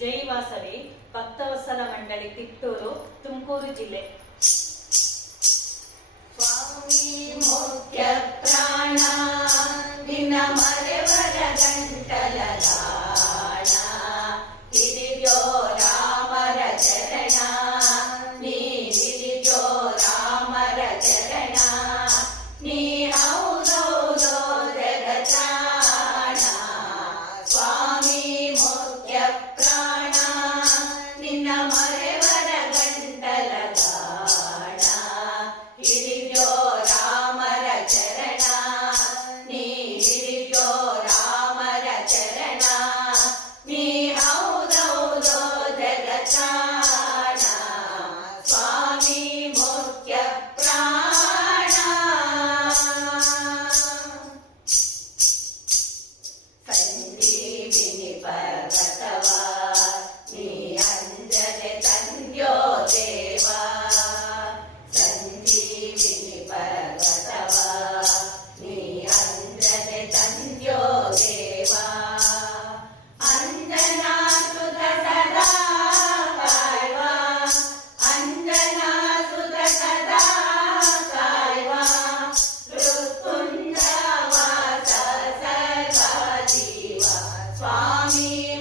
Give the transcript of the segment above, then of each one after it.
ಜೈವಾಸವಿ ಭಕ್ತವತ್ಸಲ ಮಂಡಳಿ ತಿತ್ತೂರು ತುಮಕೂರು ಜಿಲ್ಲೆ. ಸ್ವಾಮಿ ಮುಖ್ಯ ಪ್ರಾಣ ದಿನ ಮರೆವರ ಗಂಟಲ Swami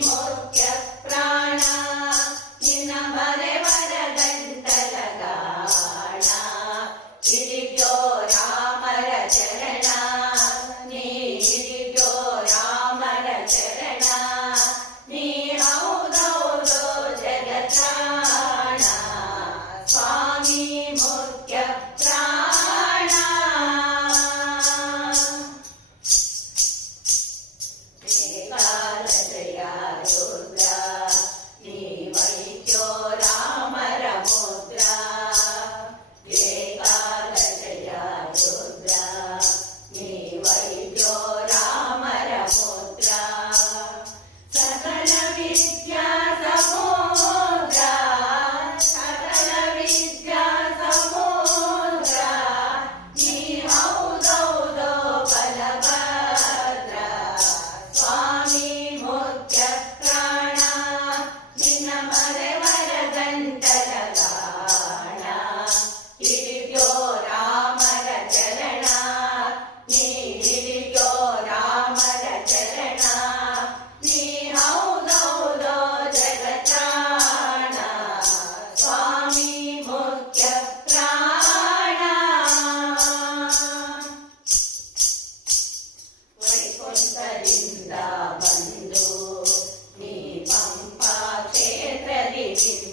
existe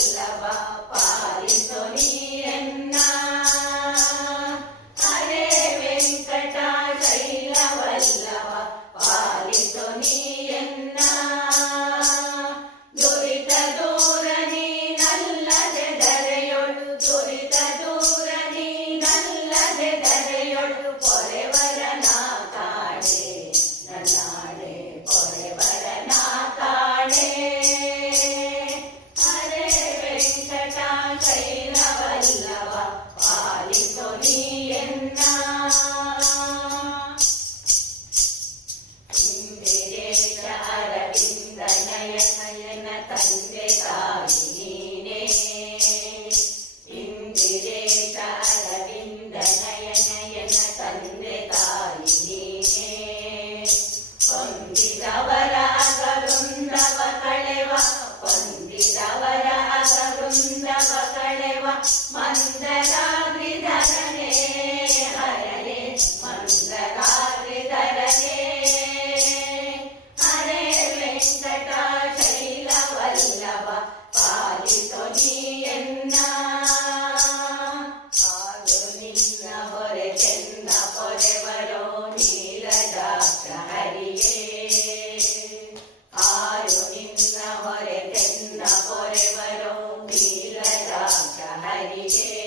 Vila Vapare. ವೇದ ಅರವಿಂದ ನಯನ ನಯನ ತಂದೆ ತಾ Society